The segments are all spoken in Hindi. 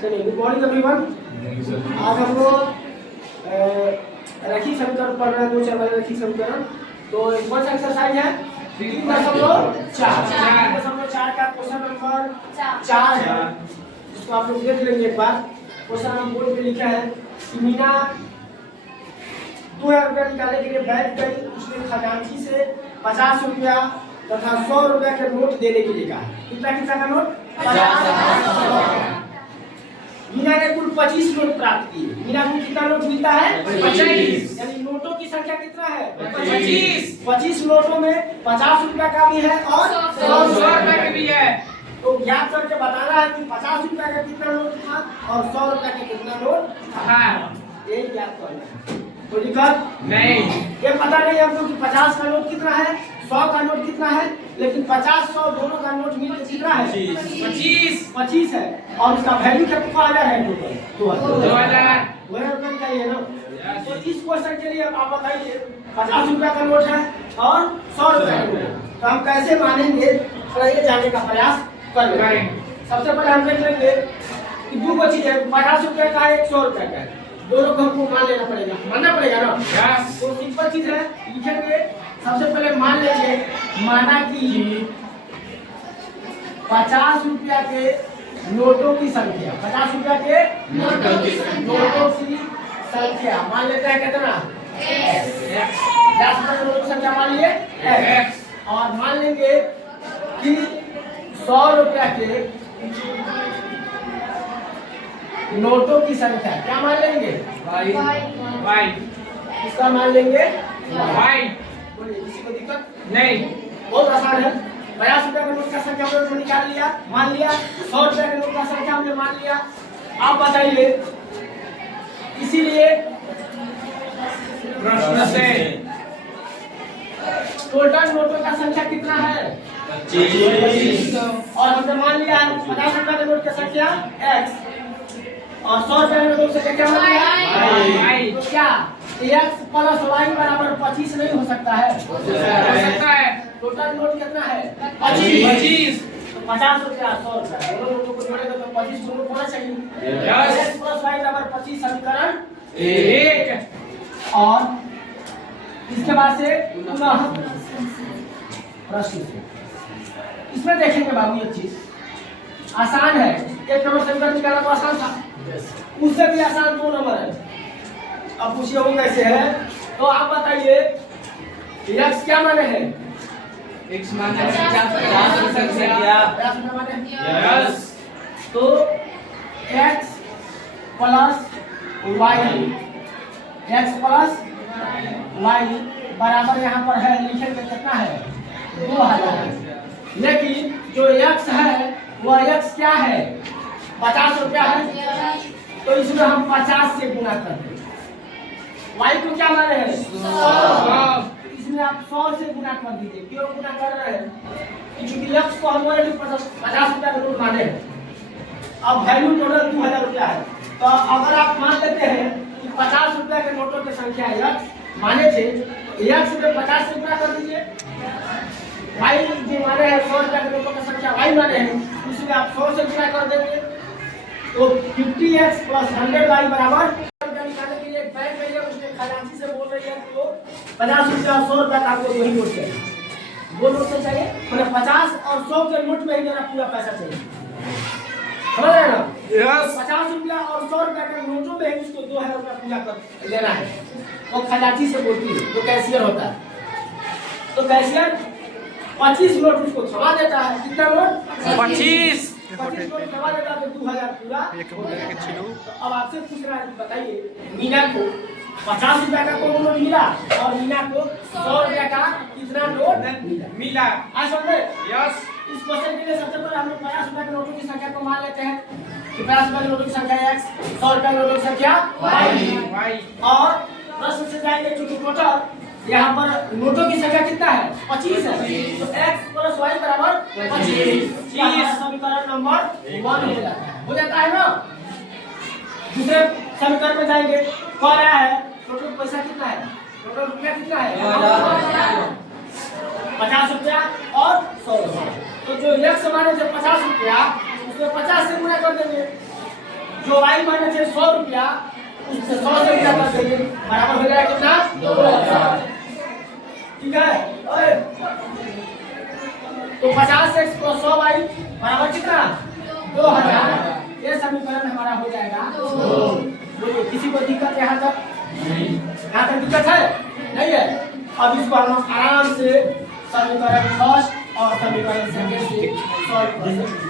चलिए गुड मॉर्निंग एवरीवन। आज हम लोग रैखिक समीकरण पढ़ रहे हैं, 2 4 वाले रैखिक समीकरण। तो कौन सा एक्सरसाइज है? 3.4 का क्वेश्चन नंबर 4 है, जिसको आप लोग देख लेंगे एक बार। क्वेश्चन हम बोर्ड पे लिखा है कि मीना 2000 रुपया निकालने के लिए बैठ गई। उसने खजांची से 50 रुपया तथा 100 रुपया के नोट देने के लिए कहा। कितना कितना का नोट? 50। मीना ने कुल 25 नोट प्राप्त किए। मीना को कितना नोट मिलता है? 25। यानी नोटों की संख्या कितना है? 25। 25 नोटों में 50 रुपया का भी है और 100 रुपया का भी है। तो ज्ञात करके बताना है कि 50 रुपया का कितना नोट था और 100 रुपया का कितना नोट था। ये ज्ञात करना है। तो दिक्कत नहीं, ये पता नहीं हमको कि 50 का नोट कितना है, 100 का नोट कितना है, लेकिन 50-100 दोनों का नोट मिलकर कितना है? 25 है। और उसका वैल्यू कितना है? टोटल 2000 रुपये का ही है ना। तो इस क्वेश्चन के लिए आप बताइए 50 रुपया का नोट है और 100 रुपया का नोट है, तो हम कैसे मानेंगे? थोड़ा ये जानने का प्रयास करेंगे। सबसे पहले हम देख लेंगे कि दो चीज है, 50 रुपये का है, 100 रुपये का है। दोनों को हमको मान लेना पड़ेगा, मानना पड़ेगा ना। तो सिंपल चीज है, लिखेंगे। सबसे पहले मान लेंगे, माना कि 50 रुपया के नोटों की संख्या, 50 रुपया के नोटों की संख्या मान लेते हैं कितना? 10 रुपया के नोटों की संख्या मान लिए x। और मान लेंगे कि 100 रुपया के नोटों की संख्या क्या मान लेंगे? y। इसका मान लेंगे y। बोलिए, किसी को दिक्कत नहीं? बहुत आसान है। 50 रुपया के नोट का संख्या हमने निकाल लिया, मान लिया। 100 रुपया के नोट का संख्या हमने मान लिया। आप बताइए, इसीलिए प्रश्न से टोटल नोटों का संख्या कितना है? 25। और हमने मान लिया 50 रुपया के नोट की संख्या x और 100 रुपया के नोट की संख्या मान लिया y। तो क्या x प्लस y बराबर 25 नहीं हो सकता है? हो सकता है। टोटल नोट कितना है? 25। तो 50 रुपया 100 रुपया दोनों नोटों को जोड़ेगा तो 25 नोट होना चाहिए। x प्लस y बराबर 25 समीकरण 1। और इसके बाद से पुनः प्रश्न से इसमें देखेंगे बाबू, एक चीज आसान है। एक नंबर समीकरण निकालना तो आसान था, उससे भी आसान 2 नंबर है। अब पूछिए वो कैसे है? तो आप बताइए x क्या माने है? x माने यस। तो x प्लस y बराबर यहाँ पर है, लिखेंगे कितना है? 2000। लेकिन जो x है वह x क्या है? 50 रुपया है, तो इसमें हम 50 से गुणा कर दें। y को क्या माने हैं? 100। इसमें आप 100 से गुणा कर दीजिए। क्यों गुणा कर रहे हैं? क्योंकि x को हम 50 रुपया का नोट माने हैं। अब वैल्यू टोटल 2000 रुपया है। तो अगर आप मान लेते हैं कि 50 रुपया के नोटों की संख्या x माने थे, x में 50 से गुणा कर दीजिए। y जो माने हैं 100 रुपया के नोटों की संख्या y माने हैं, उसमें आप 100 से गुणा कर देंगे। तो 50x प्लस 100y बराबर निकालने के लिए बैंक गई है, उसने खजांची से बोल रही है तो 50 रुपया और 100 रुपया का आपको वही नोट चाहिए। वो नोट से चाहिए, मतलब 50 और 100 के नोट में ही मेरा पूरा पैसा चाहिए। समझ रहे हैं ना? यस। 50 रुपया और 100 रुपया के नोटों में ही उसको 2000 रुपया पूरा कर लेना है। वो खजांची से बोलती है, तो कैशियर होता है। तो कैशियर 25 नोट उसको थमा देता है। कितना नोट? 25 नोट थमा देता है, तो 2000 पूरा। तो अब आपसे पूछ रहा है, बताइए मीना को 50 रुपया का कौन नोट मिला और मीना को 100 रुपया का कितना नोट मिला? आज समझे? यस। इस क्वेश्चन के लिए सबसे पहले हम लोग 50 रुपया के नोटों की संख्या को मान लेते हैं कि 50 रुपया के नोटों की संख्या x, 100 रुपया के नोटों की संख्या y। और प्रश्न से जाएंगे क्योंकि टोटल यहाँ पर नोटों की संख्या कितना है? 25 है। तो x प्लस y बराबर 25। समीकरण नंबर 1 हो जाता है ना। दूसरे समीकरण में जाएंगे, कह रहा है टोटल पैसा कितना है? टोटल रुपया कितना है? 50 रुपया और 100 रुपया। तो जो x माने थे 50 रुपया, उसको 50 से गुणा कर देंगे। जो y माइनस है 100 रुपया, उससे 100 से गुणा कर देंगे, बराबर हो जाएगा कितना? 2000। ठीक है? तो 50x + 100y बराबर कितना? 2000। ये समीकरण हमारा हो जाएगा 2। बोलिए, किसी को दिक्कत यहाँ तक? यहाँ तक दिक्कत है? नहीं है? अब इसको हम आराम से समीकरण फर्स्ट और समीकरण सेकंड से सॉल्व कर सकते हैं।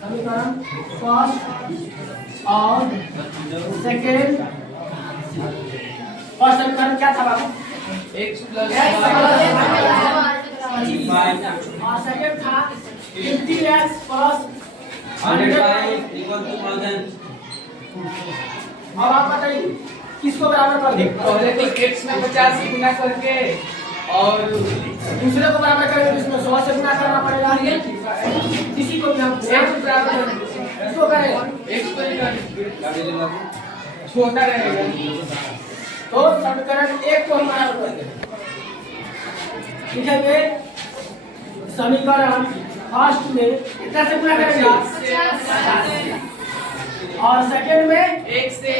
समीकरण फर्स्ट और सेकंड। फर्स्ट समीकरण क्या था बाबू? x + और सेकंड था 50x + 100y = 1000। अब आप बताइए किसको बराबर कर दें? पहले तो x में 50 से गुना करके और दूसरे को बराबर करेंगे, इसमें 100 से गुना करना पड़ेगा। किसी को भी हम x बराबर इसको करें x को छोटा रहेगा तो समीकरण 1 को हम बराबर कर देंगे। लिखेंगे समीकरण फर्स्ट में कितना से गुना करेंगे? और सेकंड में 1 से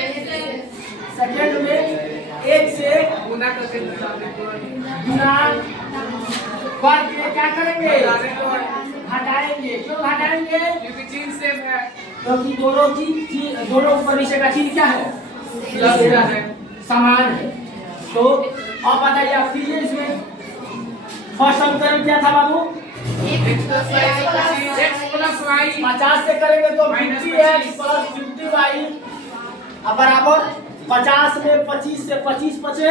सेकंड में 1 से गुना करके गुना करके क्या करेंगे? घटाएंगे। क्यों घटाएंगे? क्योंकि चिन्ह सेम है, क्योंकि दोनों ऊपर नीचे का चिन्ह क्या है? समान है। तो अब बताइए आप कीजिए इसमें फर्स्ट समीकरण क्या था बाबू? x + y 50 से करेंगे तो 50x + 50y अब बराबर 50 में 25 से 25 बचे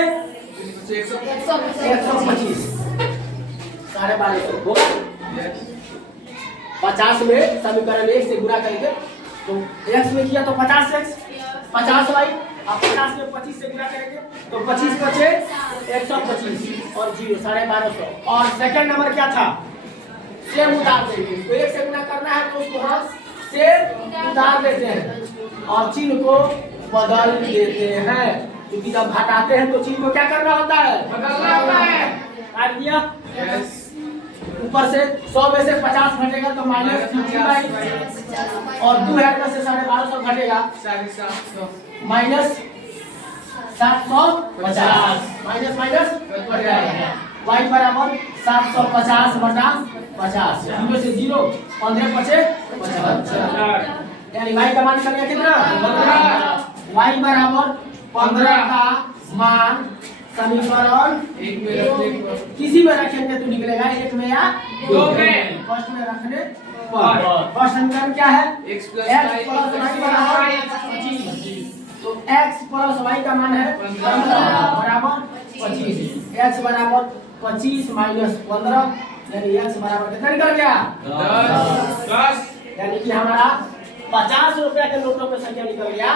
125 1250 होगा। 50 में समीकरण 1 से गुणा करेंगे तो x में किया तो 50x 50y, अब 50 में 25 से गुणा करेंगे तो 25 बचे 125 और 0 1250। और सेकंड नंबर क्या था? सेम उतार देंगे। तो 1 से गुणा करना है तो उसको हम सेम उतार देते हैं और चिन्ह को बदल देते हैं, क्योंकि जब घटाते हैं तो चिन्ह को क्या करना होता है? बदलना होता है। काट दिया। ऊपर से 100 में से 50 घटेगा तो -50 और 2000 में से 1250 घटेगा -750 माइनस बढ़ जाएगा। y बराबर 750 बटा 50 0 से 0 15 बचे 75, यानी y का मान निकल कितना? 15। y बराबर 15 का मान समीकरण एक में रखने पर किसी में रखेंगे तो निकलेगा 1 में या 2 में। फर्स्ट में रखने पर फर्स्ट समीकरण क्या है? x + y बराबर 25। तो x + y का मान है 15 बराबर 25। x बराबर 25 - 15 यानी x बराबर कितना निकल गया? 10। यानी कि हमारा 50 रुपया के नोटों की संख्या निकल गया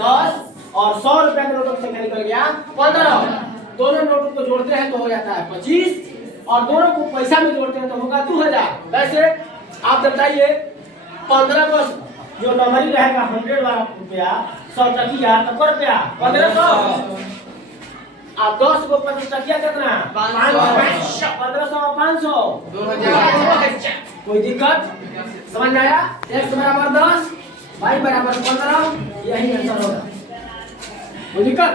10 और 100 रुपया के नोटों की संख्या निकल गया 15। दोनों नोटों को जोड़ते हैं तो हो जाता है 25 और दोनों को पैसा में जोड़ते हैं तो होगा 2000। वैसे आप बताइए 15 को जो नंबर ही रहेगा 100 वाला रुपया 100 टकिया तो कर रुपया 1500। आप 10 को 15 टकिया कितना? 500। 1500 और 500 2000। कोई दिक्कत समझ में आया? x बराबर 10 y बराबर 15 यही आंसर होगा। कोई दिक्कत?